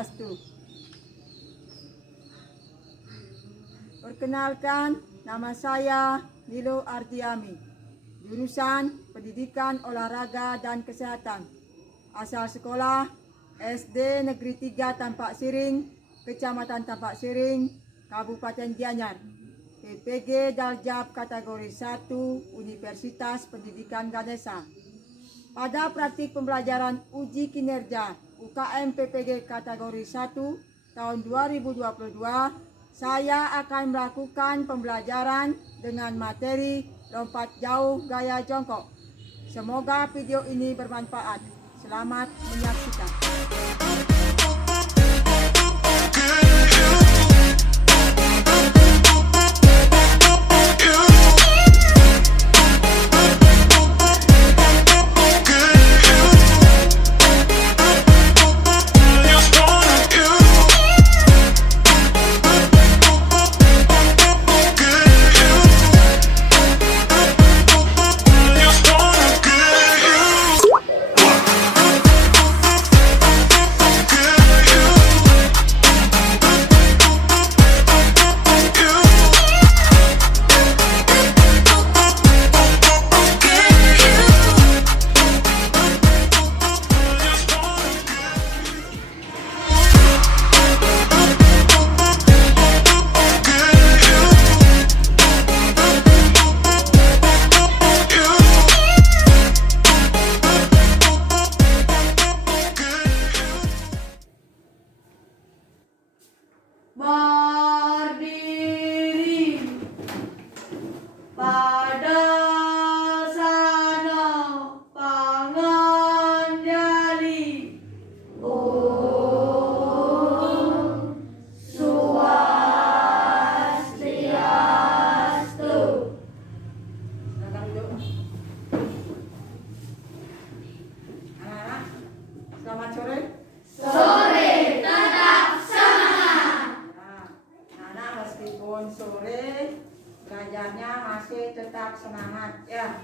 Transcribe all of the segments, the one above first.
Swastiastu. Perkenalkan, nama saya Nilo Ardiami, jurusan Pendidikan Olahraga dan Kesehatan. Asal sekolah SD Negeri 3 Tampak Siring, Kecamatan Tampak Siring, Kabupaten Gianyar. PPG Daljab kategori 1 Universitas Pendidikan Ganesha. Pada praktik pembelajaran uji kinerja UKM PPG kategori 1 tahun 2022, saya akan melakukan pembelajaran dengan materi lompat jauh gaya jongkok. Semoga video ini bermanfaat. Selamat menyaksikan. Berdiri pada sana pangan jali. Om Swastiastu. Anak-anak, selamat sore. Sore tetap semangat. Anak meskipun sore belajarnya masih tetap semangat ya.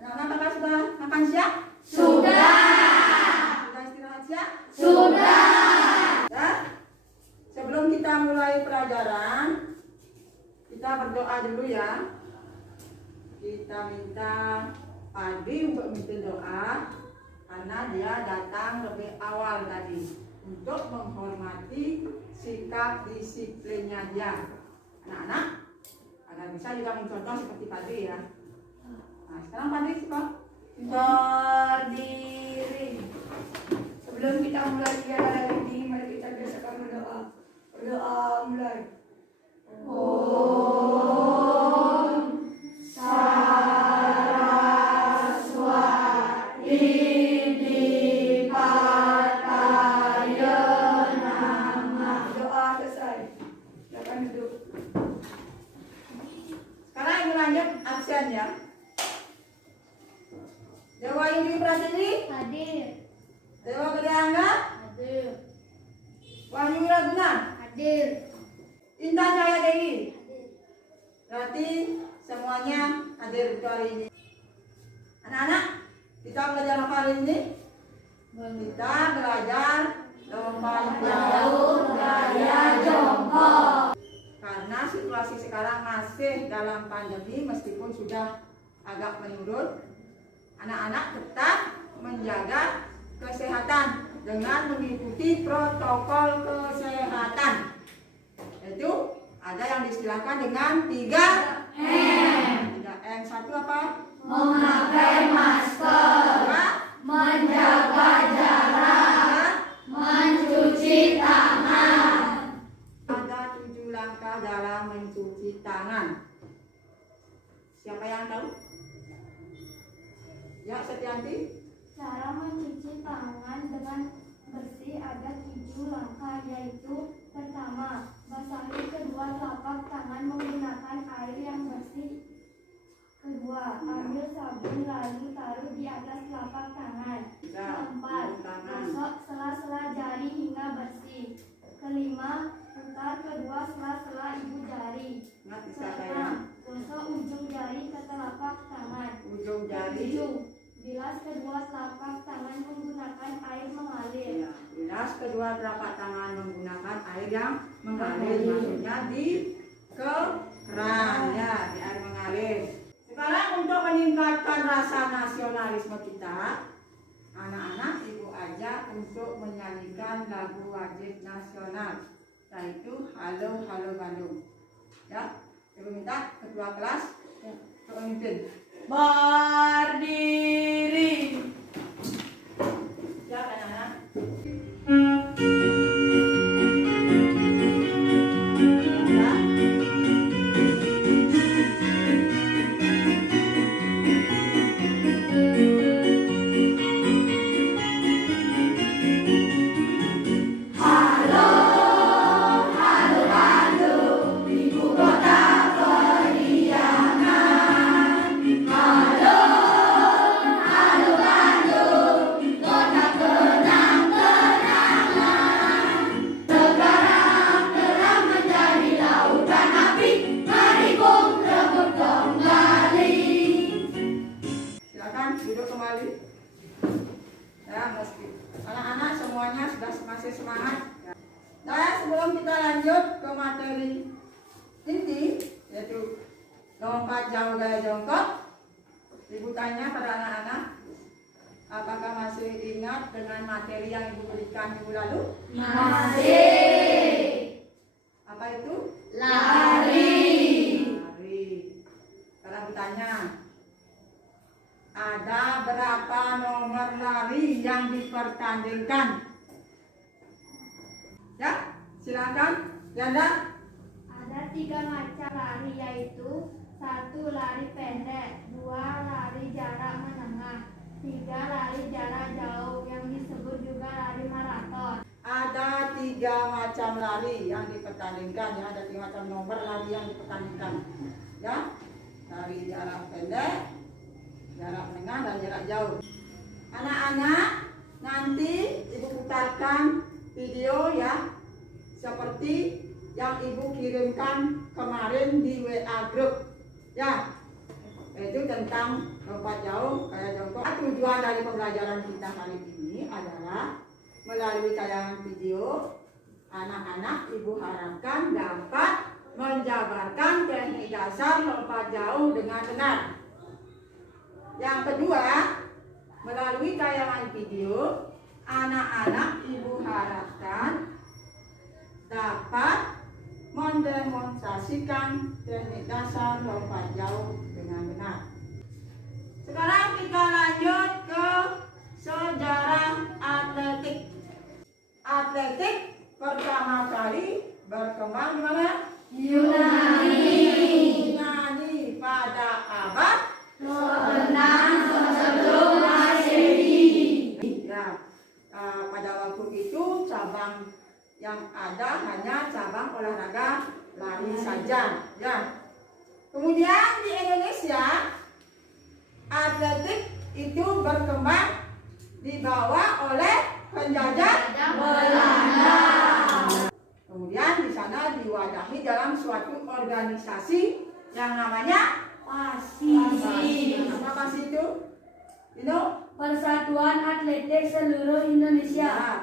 Anak-anak sudah makan siang? Sudah. Sudah istirahat siang? Sudah. Ya. Sebelum kita mulai pelajaran, kita berdoa dulu ya. Kita minta Adi untuk minta doa karena dia datang lebih awal tadi untuk menghormati sikap disiplinnya dia. Anak-anak agar bisa juga mencontoh seperti Padri ya. Nah, sekarang Padri coba. Berdiri. Sebelum kita mulai kegiatan ini, mari kita biasakan berdoa. Berdoa mulai. Om Saraswati Dipataya Namah. Doa selesai. Silakan duduk. Sekarang ibu lanjut absen ya. Dewa Indri Prasini, Hadir. Dewa Gede Angga, Hadir. Wahyu Wiraguna, Hadir. Intan Cahaya Dewi. Hadir. Berarti semuanya hadir untuk hari ini. Anak-anak, kita belajar apa hari ini? Kita belajar lompat jauh gaya jongkok. Karena situasi sekarang masih dalam pandemi, meskipun sudah agak menurun, anak-anak tetap menjaga kesehatan dengan mengikuti protokol kesehatan. Itu ada yang diistilahkan dengan 3M. 3M. Satu apa? Memakai masker, Dua, menjaga jarak, mencuci tangan. ada 7 langkah dalam mencuci tangan. Siapa yang tahu? Ya, Setianti. Cara mencuci tangan dengan bersih ada 7 langkah, yaitu pertama, basahi kedua telapak tangan menggunakan air yang bersih. Kedua, ambil sabun lalu taruh di atas telapak tangan. Keempat, gosok sela-sela jari hingga bersih. Kelima, putar kedua sela-sela ibu jari. Ingat siapa ya? Keenam, gosok ujung jari ke telapak tangan. Ujung jari. Ketujuh, Bilas kedua telapak tangan menggunakan air mengalir. Ya, bilas kedua telapak tangan menggunakan air yang mengalir, maksudnya di keran, ya, di air mengalir. Sekarang untuk meningkatkan rasa nasionalisme kita, anak-anak ibu ajak untuk menyanyikan lagu wajib nasional, yaitu Halo Halo Bandung. Ya, ibu minta ketua kelas untuk memimpin. Berdiri. Ya, anak-anak. Duduk kembali. Ya, meski anak-anak semuanya sudah masih semangat. Nah, sebelum kita lanjut ke materi inti, yaitu lompat jauh gaya jongkok, ibu tanya pada anak-anak, apakah masih ingat dengan materi yang ibu berikan minggu lalu? Masih. Apa itu? Lari. Lari. Sekarang ibu tanya, ada berapa nomor lari yang dipertandingkan? Ya, silakan. Yanda. Ada 3 macam lari, yaitu 1 lari pendek, 2 lari jarak menengah, 3 lari jarak jauh yang disebut juga lari maraton. Ada 3 macam lari yang dipertandingkan, ya, ada 3 macam nomor lari yang dipertandingkan. Ya, lari jarak pendek, jarak menengah, dan jarak jauh. Anak-anak, nanti ibu putarkan video, ya, seperti yang ibu kirimkan kemarin di WA grup, ya, yaitu tentang lompat jauh gaya jongkok. Tujuan dari pembelajaran kita kali ini adalah melalui tayangan video, anak-anak ibu harapkan dapat menjabarkan teknik dasar lompat jauh dengan benar. Yang kedua, melalui tayangan video, anak-anak ibu harapkan dapat mendemonstrasikan teknik dasar lompat jauh dengan benar. Sekarang kita lanjut ke sejarah atletik. Atletik pertama kali berkembang di mana? Yunani pada abad sebelum Masehi. Ya, pada waktu itu cabang yang ada hanya cabang olahraga lari saja. Ya. Kemudian di Indonesia atletik itu berkembang dibawa oleh penjajah Belanda. Kemudian di sana diwadahi dalam suatu organisasi yang namanya PASI. Apa PASI itu? Persatuan Atletik Seluruh Indonesia.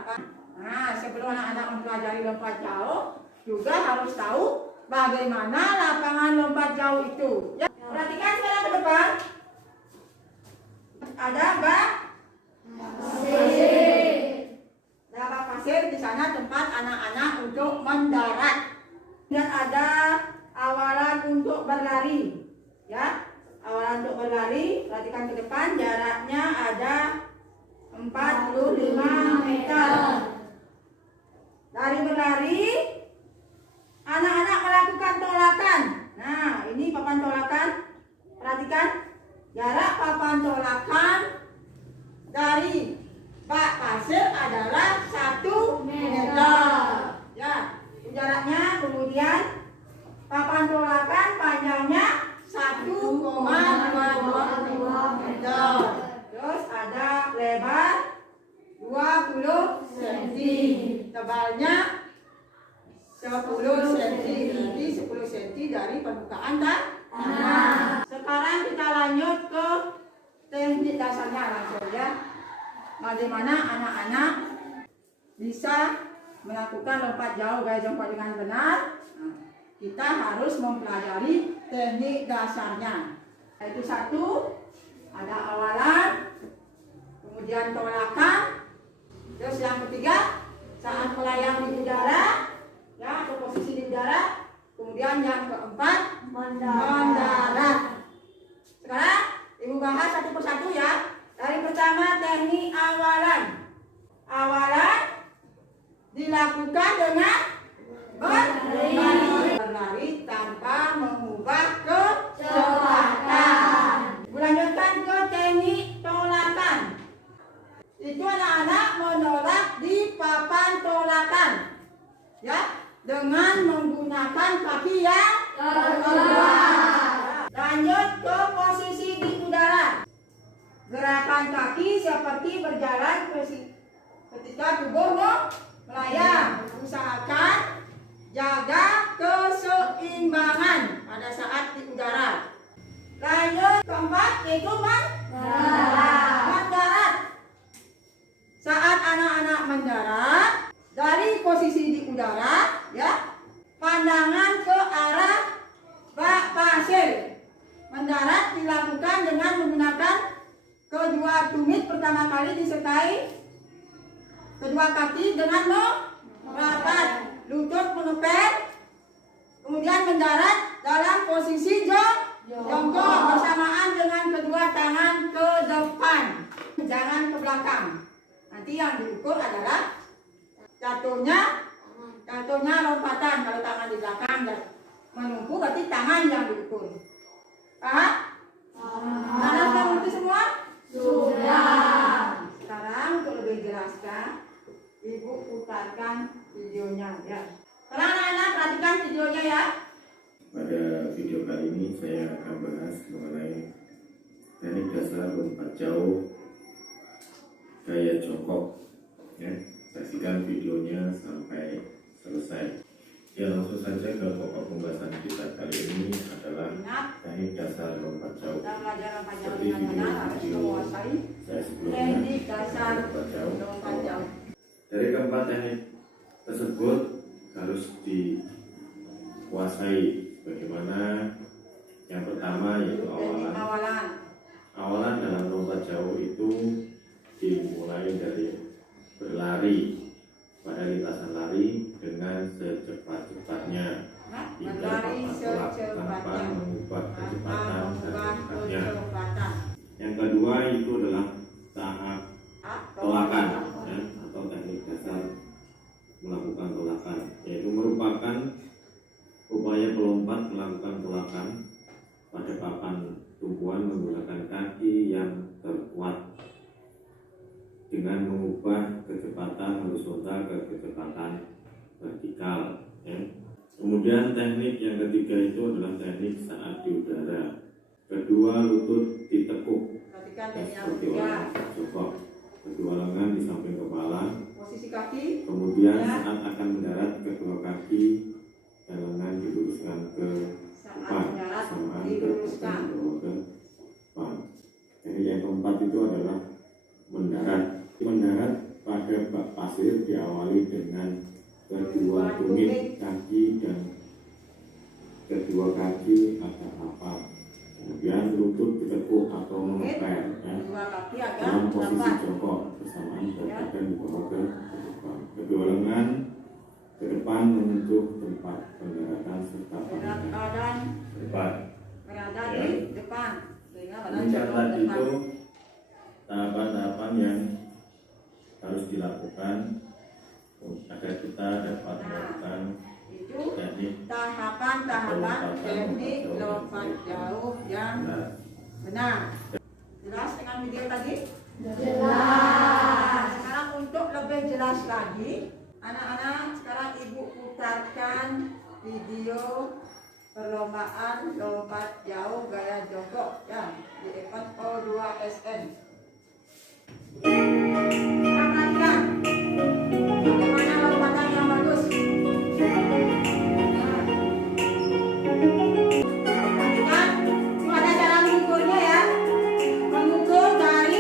Ya, nah, sebelum anak-anak mempelajari lompat jauh, juga harus tahu bagaimana lapangan lompat jauh itu. Ya, perhatikan sekarang ke depan. Ada bak pasir. Ada bak pasir, di sana tempat anak-anak untuk mendarat. Dan ada awalan untuk berlari. Ya, awalan untuk berlari. Perhatikan ke depan, jaraknya ada 45 meter. Dari berlari, anak-anak melakukan tolakan. Nah, ini papan tolakan. Perhatikan, jarak papan tolakan dari bak pasir adalah 1 meter. Ya, jaraknya. Kemudian papan tolakan panjangnya 1,22 meter. Terus ada lebar 20 cm, tebalnya 10 cm, tinggi 10 cm dari permukaan tanah. Sekarang kita lanjut ke teknik teknik dasarnya langsung ya. Bagaimana anak-anak bisa melakukan lompat jauh gaya jongkok dengan benar? Nah, kita harus mempelajari teknik dasarnya. Yaitu satu, ada awalan, kemudian tolakan, terus yang ketiga saat melayang di udara, ya atau posisi di udara, kemudian yang keempat mendarat. Sekarang ibu bahas satu persatu ya. Dari pertama teknik awalan. Awalan dilakukan dengan berlari tanpa mengubah kecepatan. Lanjutkan ke teknik tolakan. Itu anak-anak menolak di papan tolakan, ya, dengan menggunakan kaki yang terkeluar. Lanjut ke posisi di udara. Gerakan kaki seperti berjalan ketika tubuh melayang. Usahakan jaga keseimbangan pada saat di udara. Lanjut keempat yaitu mendarat. Saat anak-anak mendarat dari posisi di udara, ya, pandangan ke arah bak pasir. Mendarat dilakukan dengan menggunakan kedua tumit pertama kali disertai kedua kaki dengan merapat, lutut mengepel, kemudian mendarat dalam posisi jongkok bersamaan dengan kedua tangan ke depan, jangan ke belakang. Nanti yang diukur adalah jatuhnya lompatan. Kalau tangan di belakang dan menunggu berarti tangan yang diukur. Paham? Anak yang ngerti semua? Sudah. Sekarang untuk lebih jelaskan, ibu putarkan videonya ya. Sekarang anak-anak perhatikan videonya ya. Pada video kali ini saya akan bahas mengenai teknik dasar lompat jauh gaya jongkok. Ya, saksikan videonya sampai selesai. Ya, langsung saja ke pokok pembahasan kita kali ini adalah teknik dasar lompat jauh. Kita belajar lompat jauh Seperti dengan benar, harus video menguasai saya sebelumnya, teknik dasar lompat jauh. lompat jauh. Dari keempat teknik tersebut harus dikuasai. Bagaimana? Yang pertama yaitu Teknik awalan. Awalan dalam lompat jauh itu dimulai dari berlari pada lintasan lari dengan secepat-cepatnya hingga Berlari papan tolak tanpa secepatnya mengubah kecepatan dan tingkatnya. kecepatan. Yang kedua itu adalah tahap tolakan, ya, atau teknik dasar melakukan tolakan, yaitu merupakan upaya pelompat melakukan tolakan pada papan tumpuan menggunakan kaki yang terkuat dengan mengubah kecepatan horizontal ke kecepatan vertikal. Ya. Kemudian teknik yang ketiga itu adalah teknik saat di udara. Kedua lutut ditekuk, Perhatikan teknik yang seperti ketiga. orang jongkok. Kedua lengan di samping kepala. Posisi kaki. Kemudian Ya. saat akan mendarat, kedua kaki dan lengan diluruskan ke Saat depan, mendarat samaan diluruskan. ke depan. Jadi yang keempat itu adalah mendarat. Mendarat pada bak pasir diawali dengan kedua tumit kaki dan kedua kaki agak rapat. Kemudian lutut ditekuk atau mengepel, ya, Dua kaki agak dalam posisi rapat. jongkok bersamaan berbadan dibawa ke depan. Kedua lengan ke depan menyentuh tempat pendaratan serta Berat pangkal badan depan. berada Ya. di depan. Sehingga badan Ini condong tadi depan. itu tahapan-tahapan yang harus dilakukan agar kita dapat melakukan Itu teknik tahapan-tahapan teknik lompat jauh yang benar. benar. Jelas dengan video tadi? Jelas. Sekarang untuk lebih jelas lagi, anak-anak sekarang ibu putarkan video perlombaan lompat jauh gaya jongkok ya di event O2SN. Perhatikan bagaimana lompatan yang bagus. Perhatikan, itu ada cara mengukurnya ya. Mengukur dari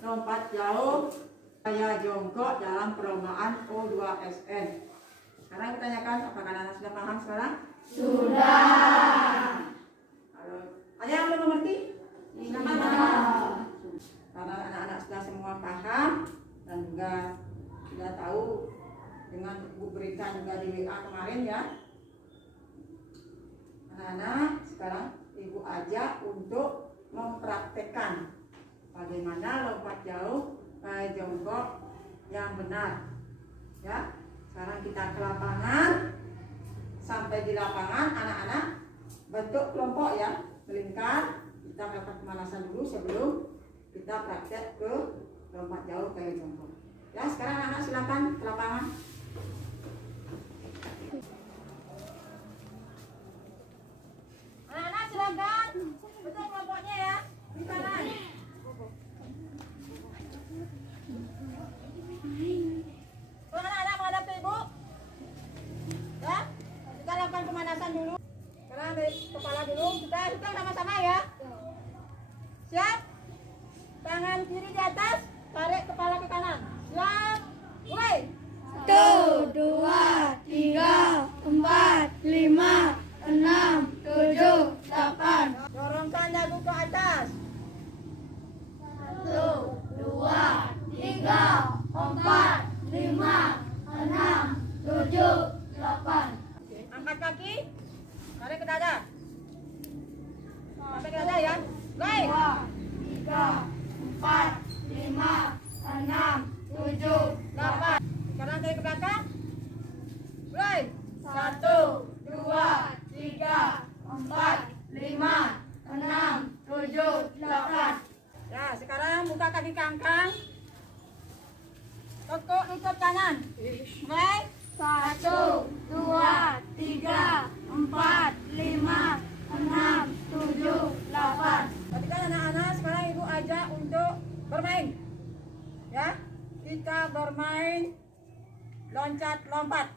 lompat jauh, gaya jongkok dalam perlombaan O2SN. Sekarang kita tanyakan, apakah anak-anak sudah paham sekarang? Sudah. Ada yang belum mengerti? Silakan. Karena anak-anak sudah semua paham dan juga sudah tahu dengan Ibu berikan juga di WA kemarin ya. Anak-anak sekarang Ibu ajak untuk mempraktekkan bagaimana lompat jauh gaya jongkok yang benar. Ya, sekarang kita ke lapangan. Sampai di lapangan anak-anak bentuk kelompok ya, melingkar. Kita melakukan pemanasan dulu sebelum kita praktek ke lompat jauh gaya jongkok. Ya, sekarang anak-anak silakan ke lapangan. Anak-anak silakan bentuk kelompoknya ya di kanan. Kalau anak-anak menghadap ke ibu, ya kita lakukan pemanasan dulu. Sekarang dari kepala dulu, kita hitung sama-sama ya. Siap? Tangan kiri di atas, tarik kepala ke kanan. Siap? Mulai. 1, 2, 3, 4, 5, 6, 7, 8. Dorongkan dagu ke atas. 1, 2, 3, 4, 5, 6, 7, 8. Angkat kaki, tarik ke dada. Sampai ke dada ya. Mulai. 2, 3, 4, 5, 6, 7, 8. Sekarang tarik ke belakang. Mulai. 1, 2, 3, 4, 5, 6, 7, 8. Ya, sekarang buka kaki kangkang. Tekuk lutut kanan. Mulai. 1, 2, 3, 4, 5, 6, 7, 8. Perhatikan anak-anak, sekarang ibu ajak untuk bermain. Ya, kita bermain loncat lompat.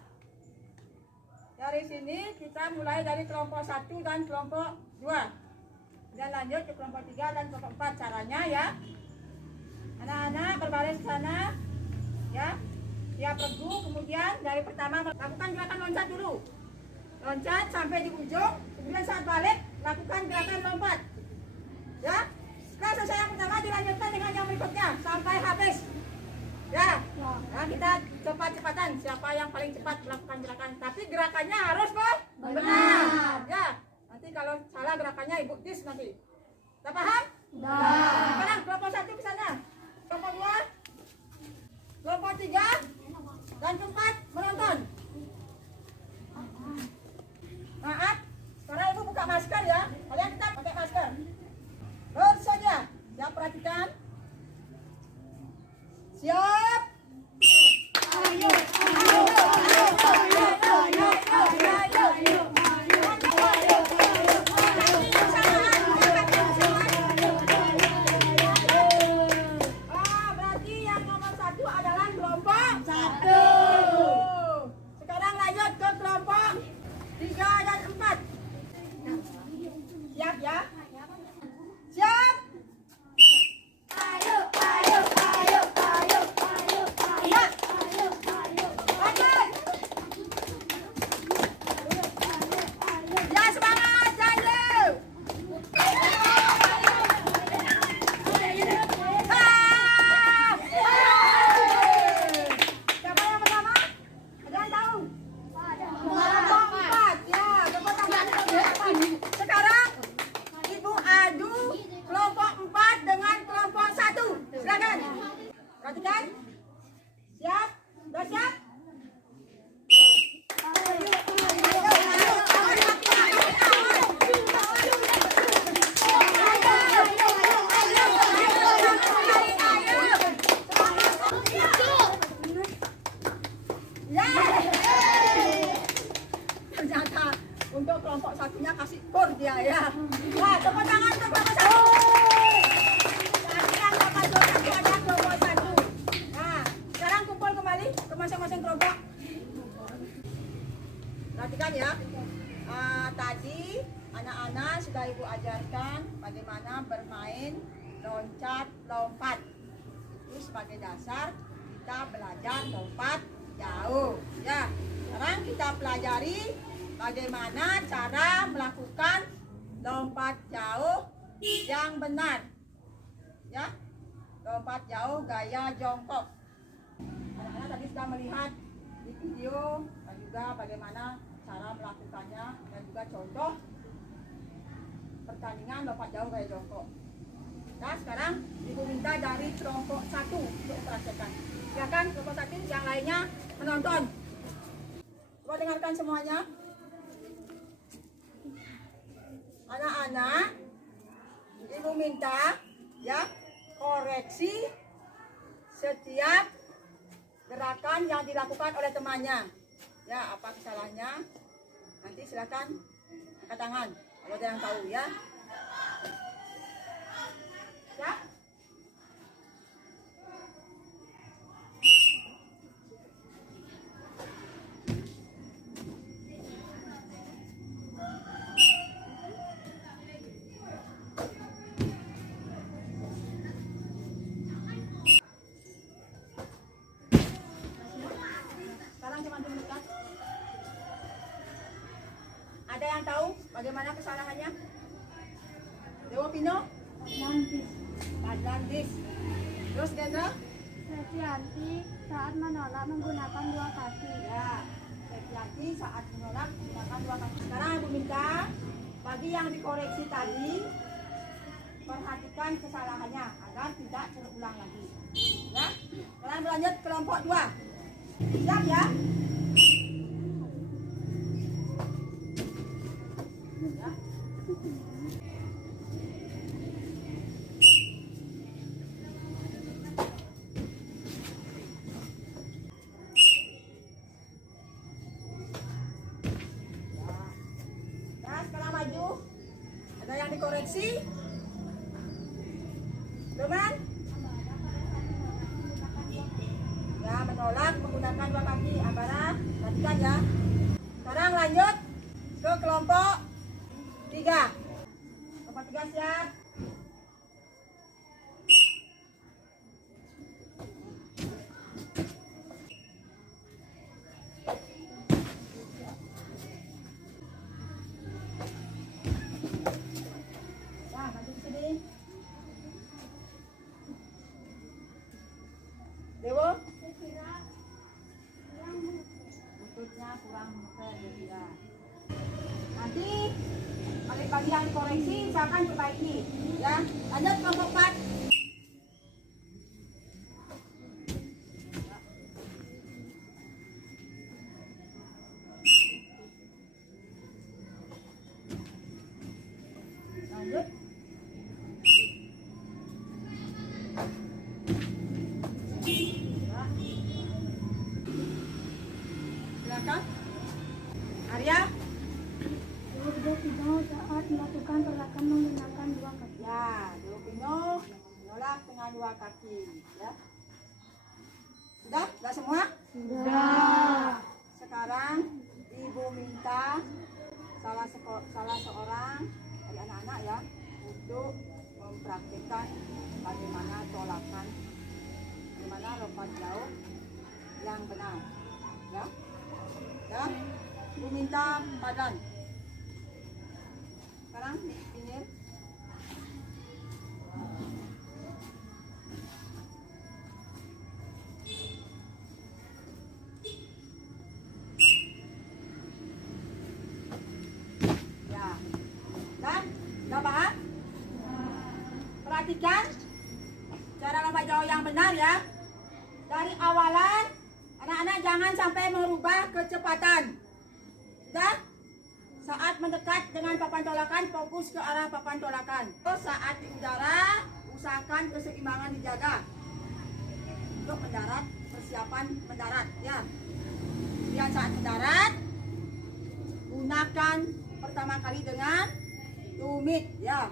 Dari sini kita mulai dari kelompok 1 dan kelompok 2. Dan lanjut ke kelompok 3 dan kelompok 4 caranya ya. Anak-anak berbaris ke sana. Ya. Siap regu, kemudian dari pertama lakukan gerakan loncat dulu. Loncat sampai di ujung, kemudian saat balik lakukan gerakan lompat. Ya. Setelah selesai yang pertama dilanjutkan dengan yang berikutnya sampai habis. Ya. Nah, kita cepat-cepatan siapa yang paling cepat melakukan gerakan. Tapi gerakannya harus benar. Ya. Nanti kalau salah gerakannya ibu tis nanti. Kita paham? Sekarang kelompok 1 ke sana. Kelompok 2, kelompok 3 dan keempat menonton. Maaf, sekarang ibu buka masker ya. Kalian tetap pakai masker. Bersaja. Ya, perhatikan. Siap. Ayo, ayo, ayo, ayo, ayo, ayo, ayo. Berarti yang nomor 1 adalah kelompok 1. Sekarang lanjut ke kelompok 3 dan 4. Siap ya? Siap? Ayo, ayo, ayo, ayo, ayo, ayo, Ya. ayo, ayo. Lanjut. Ya, semangat, jalan. Siapa yang pertama? Ada yang tahu? Kelompok 4. Ya, kelompok 4. Sekarang ibu adu kelompok 4 dengan kelompok 1. Silakan. Perhatikan. Siap? Sudah siap? Ternyata untuk kelompok satunya kasih kur dia ya. Wah, tepuk tangan untuk kelompok 1. Tadi yang kelompok 1 ada kelompok 1. Nah, sekarang kumpul kembali ke masing-masing kelompok. Perhatikan ya. Tadi anak-anak sudah ibu ajarkan bagaimana bermain loncat lompat. Itu sebagai dasar kita belajar lompat jauh. Ya, sekarang kita pelajari bagaimana cara melakukan lompat jauh yang benar. Ya, lompat jauh gaya jongkok. Anak-anak tadi sudah melihat di video dan juga bagaimana cara melakukannya dan juga contoh pertandingan lompat jauh gaya jongkok. Nah, sekarang Ibu minta dari kelompok 1 untuk mempraktekkan. Silakan kelompok 1 yang lainnya menonton. Coba dengarkan semuanya. Anak-anak, Ibu minta ya koreksi setiap gerakan yang dilakukan oleh temannya. Ya, apa kesalahannya? Nanti silakan angkat tangan kalau ada yang tahu ya. Siap? Sekarang cuma mendekat. Ada yang tahu bagaimana kesalahannya? Dewo Pino? Padlandis. Terus Gendra? Setianti saat menolak menggunakan dua kaki. Ya, hati-hati saat menolak menggunakan dua kaki. Sekarang Ibu minta bagi yang dikoreksi tadi perhatikan kesalahannya agar tidak terulang lagi. Ya, sekarang berlanjut kelompok 2. Siap ya? Ya. Nah, sekarang maju. Ada yang dikoreksi? Teman? Ya, menolak menggunakan dua kaki. Ambara, perhatikan ya. Sekarang lanjut ke kelompok 3. Kelompok 3 siap. Ya, maju ke sini. Dewo? Lututnya kurang fair ya. Nanti bagi yang dikoreksi misalkan perbaiki ya. Lanjut kelompok 4. Lanjut. Silakan. Arya? Dewo Pino saat melakukan pergerakan menggunakan dua kaki. Ya, Dewo Pino menolak dengan dua kaki ya. Sudah? Sudah semua? Sudah. Sekarang Ibu minta salah seorang dari anak-anak ya untuk mempraktikkan bagaimana tolakan, bagaimana lompat jauh yang benar ya. Ya, Ibu minta badan. Sekarang pinggir. Ya. Dan sudah paham? Perhatikan cara lompat jauh yang benar ya. Dari awalan anak-anak jangan sampai merubah kecepatan. Sudah? Saat mendekat dengan papan tolakan, fokus ke arah papan tolakan. Terus saat di udara, usahakan keseimbangan dijaga. Untuk mendarat, persiapan mendarat ya. Kemudian saat mendarat, gunakan pertama kali dengan tumit ya.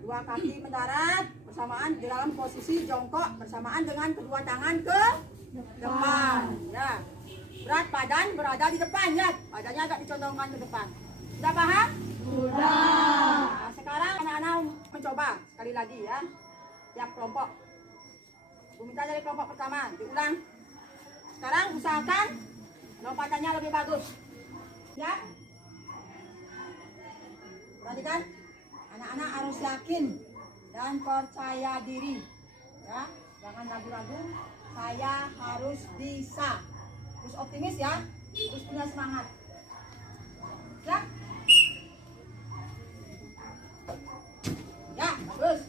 Dua kaki mendarat bersamaan di dalam posisi jongkok bersamaan dengan kedua tangan ke depan ya. Berat badan berada di depan ya. Badannya agak dicondongkan ke depan. Sudah paham? Sudah. Nah, sekarang anak-anak mencoba sekali lagi ya. Tiap kelompok. Ibu minta dari kelompok pertama, diulang. Sekarang usahakan lompatannya lebih bagus. Siap? Perhatikan, anak-anak harus yakin dan percaya diri. Ya, jangan ragu-ragu. Saya harus bisa. Terus optimis ya, terus punya semangat. Siap? Ya, bagus.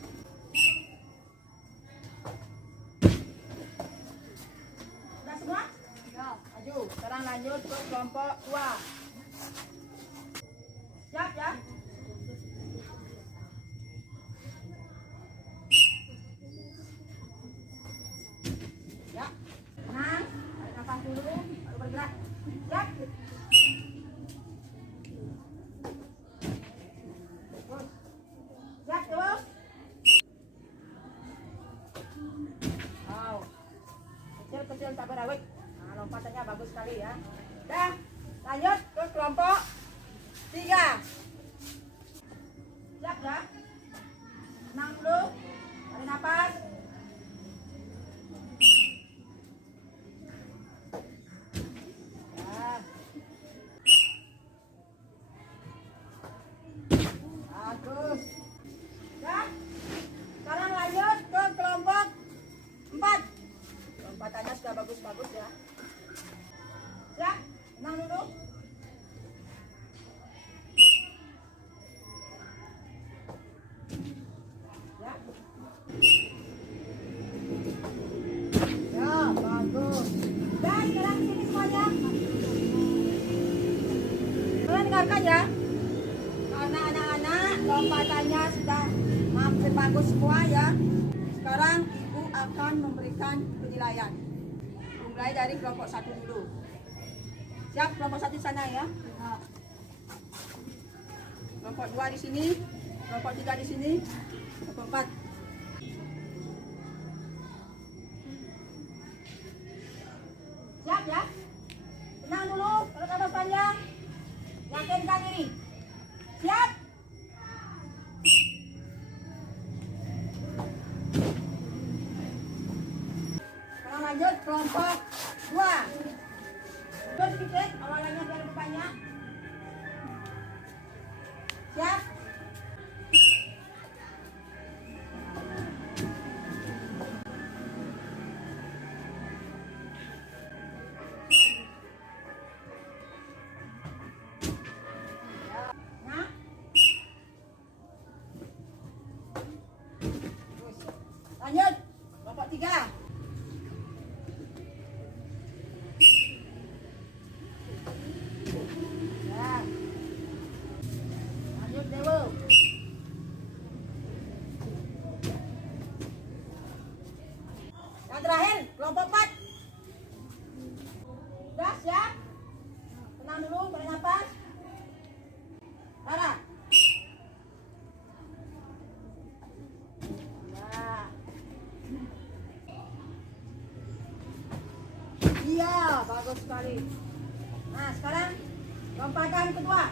Sudah semua? Ya, maju. Sekarang lanjut ke kelompok 2. Siap ya? Ya, tenang. Tarik nafas dulu, baru bergerak. Siap? Terus. Siap terus. Wow. Kecil-kecil tak berawet. Nah, lompatannya bagus sekali ya. Dah, lanjut ke kelompok 3. Siap ya? Tenang dulu. Tarik nafas. Ya. Bagus. Ya. Sekarang lanjut ke kelompok 4. Lompatannya sudah bagus-bagus ya. Ya, tenang dulu. Ya. Ya, bagus. Dan sekarang sini semuanya. Kalian dengarkan ya. Karena anak-anak lompatannya sudah hampir bagus semua ya. Sekarang ibu akan memberikan penilaian. Mulai dari kelompok 1 dulu. Siap kelompok 1 sana ya. Kelompok 2 di sini, kelompok 3 di sini, kelompok 4. Siap ya? Tenang dulu, kalau nafas panjang. Yakinkan diri. Siap? Sekarang lanjut kelompok 2. Mundur sedikit, awalannya biar lebih banyak. Siap? Nah. Terus. Lanjut, kelompok 3. Ya. Lanjut Dewo. Yang terakhir kelompok 4. Sudah siap? Tenang dulu, tarik nafas. Lara. Ya. Iya, bagus sekali. Nah, sekarang lompatan kedua.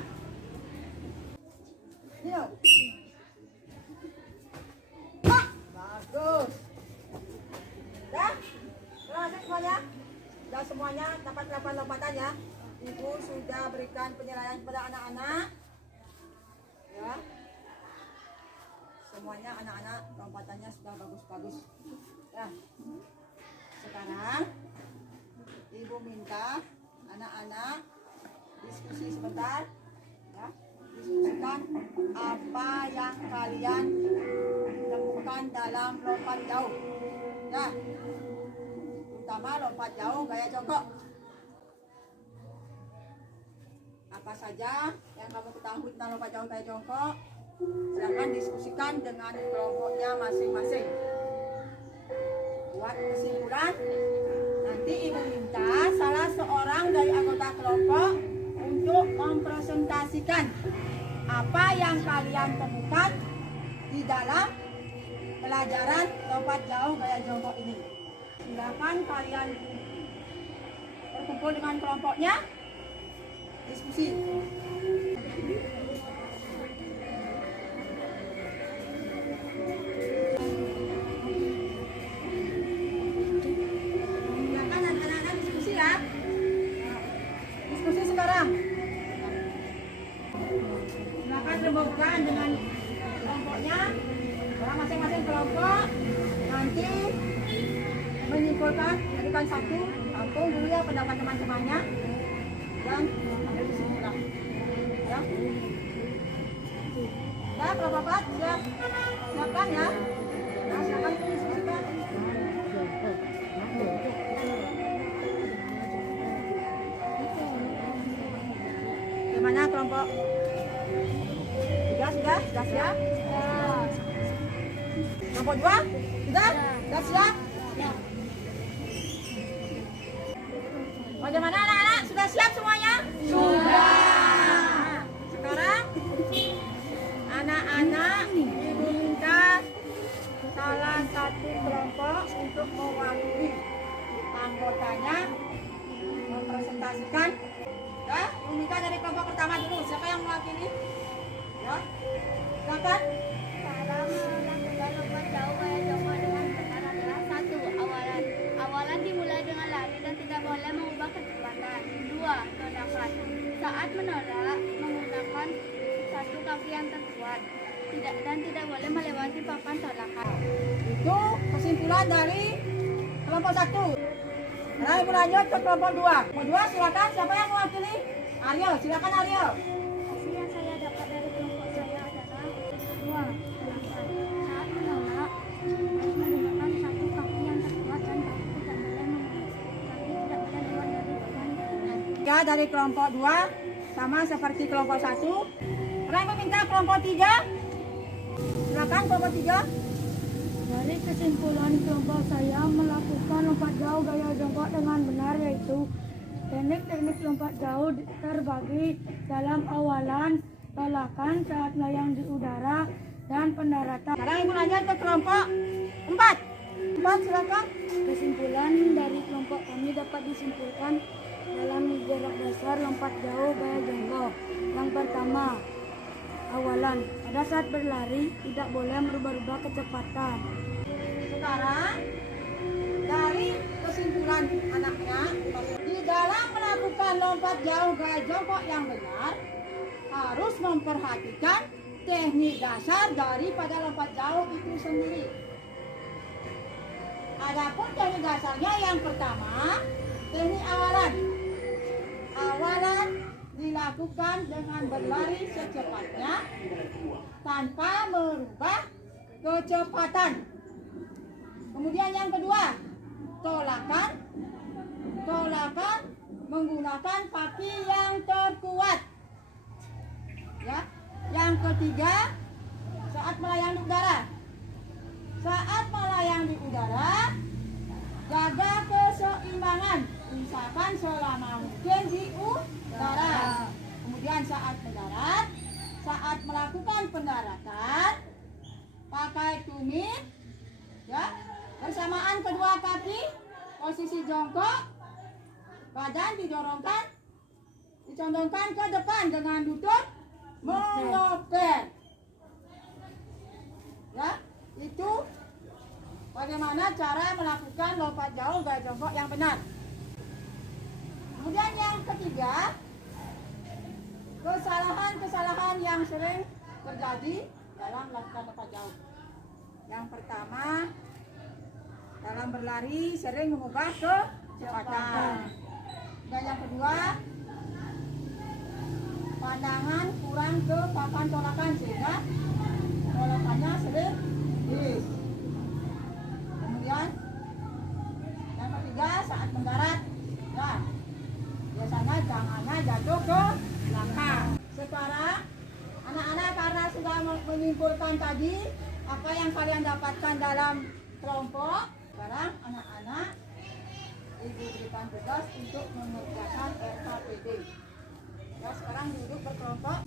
Dino. Wah, bagus. Dah? Selesai semuanya? Sudah semuanya dapat 8 lompatan ya. Ibu sudah berikan penilaian kepada anak-anak. Ya. Semuanya anak-anak lompatannya sudah bagus-bagus. Ya. Sekarang ibu minta anak-anak diskusi sebentar. Ya. Diskusikan apa yang kalian temukan dalam lompat jauh. Ya. Terutama lompat jauh gaya jongkok. Apa saja yang kamu ketahui tentang lompat jauh gaya jongkok? Silakan diskusikan dengan kelompoknya masing-masing. Buat kesimpulan, nanti ibu minta salah seorang dari anggota kelompok untuk mempresentasikan apa yang kalian temukan di dalam pelajaran lompat jauh gaya jongkok ini. Silakan kalian berkumpul dengan kelompoknya, diskusi. nanti menyimpulkan jadikan satu, tampung dulu ya pendapat teman-temannya dan ambil kesimpulan. Ya. Ya, kelompok 4 siapkan ya. Nah, silakan diskusikan. Gimana kelompok 3 sudah siap? Kelompok 2 sudah siap? Bagaimana anak-anak? Sudah siap semuanya? Sudah. Sekarang anak-anak ibu minta salah satu kelompok untuk mewakili anggotanya mempresentasikan. Ya, ibu minta dari kelompok pertama dulu. Siapa yang mewakili? Ya, silakan. Cara melakukan lompat jauh gaya jongkok dengan benar adalah 1. Awalan dimulai dengan lari dan tidak boleh mengubah kecepatan. 2. Tolakan. Saat menolak menggunakan satu kaki yang terkuat dan tidak boleh melewati papan tolakan. Itu kesimpulan dari kelompok 1. Nah, ibu lanjut ke kelompok 2. Kelompok 2 silakan. Siapa yang mewakili? Aryo, silakan Aryo. Hasil yang saya dapat dari kelompok saya adalah 2. Tolakan. Saat menolak harus menggunakan satu kaki yang terkuat dan kaki tidak boleh lewat dari papan tolakan. Ya, dari kelompok 2 sama seperti kelompok 1. Sekarang ibu minta kelompok 3. Silakan kelompok 3. Dari kesimpulan kelompok saya melakukan lompat jauh gaya jongkok dengan benar, yaitu teknik-teknik lompat jauh terbagi dalam awalan, tolakan saat melayang di udara, dan pendaratan. Sekarang ibu lanjut ke kelompok 4. 4 silakan. Kesimpulan dari kelompok kami dapat disimpulkan dalam jarak dasar lompat jauh gaya jongkok. Yang pertama, awalan. Pada saat berlari tidak boleh merubah-rubah kecepatan. Sekarang dari kesimpulan anaknya, di dalam melakukan lompat jauh gaya jongkok yang benar harus memperhatikan teknik dasar daripada lompat jauh itu sendiri. Adapun teknik dasarnya yang pertama, teknik awalan. Awalan dilakukan dengan berlari secepatnya tanpa merubah kecepatan. Kemudian yang kedua, tolakan. Tolakan menggunakan kaki yang terkuat. Ya. Yang ketiga, saat melayang di udara. Saat melayang di udara, jaga keseimbangan. Misalkan selama mungkin di udara. Kemudian saat mendarat, saat melakukan pendaratan, pakai tumit, ya, bersamaan kedua kaki, posisi jongkok, badan didorongkan, dicondongkan ke depan dengan lutut mengoper. Ya, itu bagaimana cara melakukan lompat jauh gaya jongkok yang benar. Kemudian yang ketiga, kesalahan-kesalahan yang sering terjadi dalam melakukan lompat jauh. Yang pertama, dalam berlari sering mengubah kecepatan. Dan yang kedua, pandangan kurang ke papan tolakan sehingga tolakannya sering miss. Kemudian yang ketiga, saat mendarat, ya, biasanya tangannya jatuh ke belakang. Sekarang anak-anak karena sudah menyimpulkan tadi apa yang kalian dapatkan dalam kelompok, sekarang anak-anak ibu berikan tugas untuk mengerjakan RKPD. Ya, sekarang duduk berkelompok.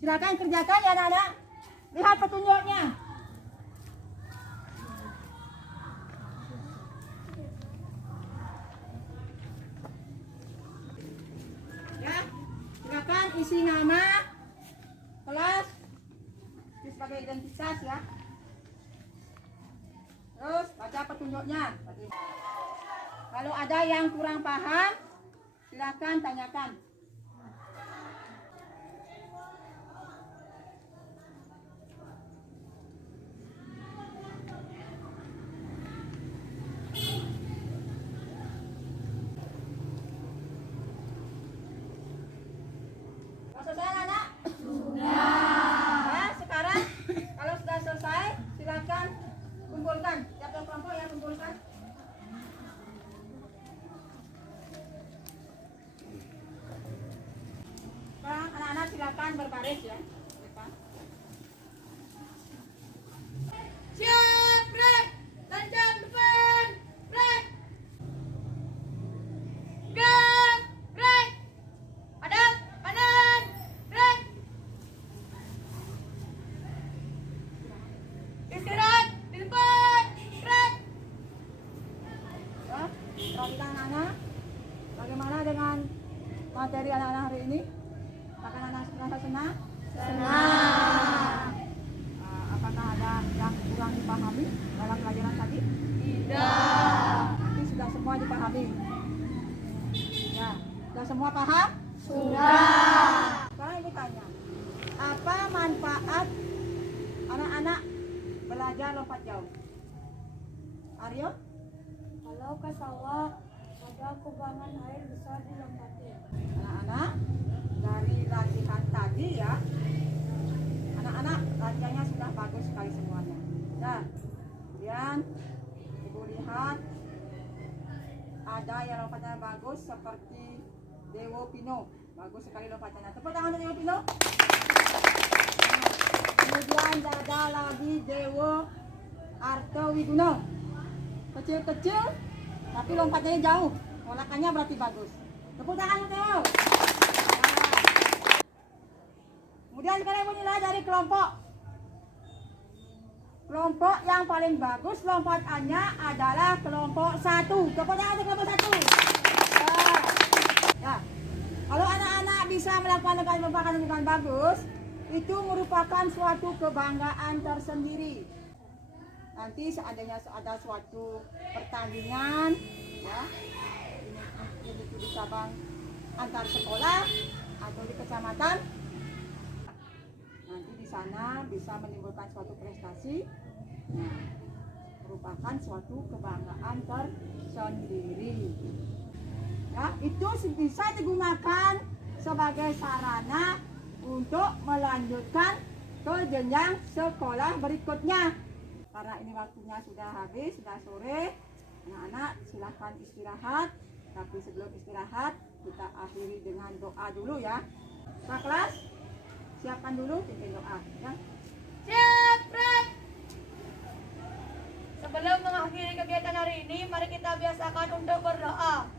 Silakan kerjakan ya anak-anak. Lihat petunjuknya. Ya, silakan isi nama, kelas, ini sebagai identitas ya. Terus baca petunjuknya. Kalau ada yang kurang paham, silakan tanyakan. Sudah selesai anak? Sudah. Ya, sekarang kalau sudah selesai, silakan kumpulkan. Tiap kelompok ya kumpulkan. Sekarang anak-anak silakan berbaris ya. Depan. Siap, break. Tajam depan. Break. Gerak. Break. Hadap, kanan. Break. Istirahat di depan. Break. Ya, perhatikan anak-anak. Bagaimana dengan materi anak-anak hari ini? Apakah anak merasa senang? Senang. Apakah ada yang kurang dipahami dalam pelajaran tadi? Tidak. Nanti sudah semua dipahami. Ya, sudah semua paham? Sudah. Sekarang ibu tanya, apa manfaat anak-anak belajar lompat jauh? Aryo? Kalau ke sawah ada kubangan air bisa dilompati. Anak-anak, dari latihan tadi ya, anak-anak latihannya sudah bagus sekali semuanya. Nah, kemudian ibu lihat ada yang lompatannya bagus seperti Dewo Pino, bagus sekali lompatannya. Tepuk tangan untuk Dewo Pino. Kemudian ada lagi Dewo Arto Widuno, kecil-kecil tapi lompatannya jauh, olakannya berarti bagus. Tepuk tangan untuk Dewo. Kemudian sekarang ibu nilai dari kelompok yang paling bagus lompatannya adalah kelompok 1. Tepuk tangan untuk kelompok 1. Ya. Kalau anak-anak bisa melakukan lompatan dengan bagus, itu merupakan suatu kebanggaan tersendiri. Nanti seandainya ada suatu pertandingan, ya, ini di cabang antar sekolah atau di kecamatan, nanti di sana bisa menimbulkan suatu prestasi, nah, merupakan suatu kebanggaan tersendiri. Ya, itu bisa digunakan sebagai sarana untuk melanjutkan ke jenjang sekolah berikutnya. Karena ini waktunya sudah habis, sudah sore, anak-anak silahkan istirahat. Tapi sebelum istirahat, kita akhiri dengan doa dulu ya. Pak kelas, siapkan dulu pimpin doa ya. Siap, break. Sebelum mengakhiri kegiatan hari ini, mari kita biasakan untuk berdoa.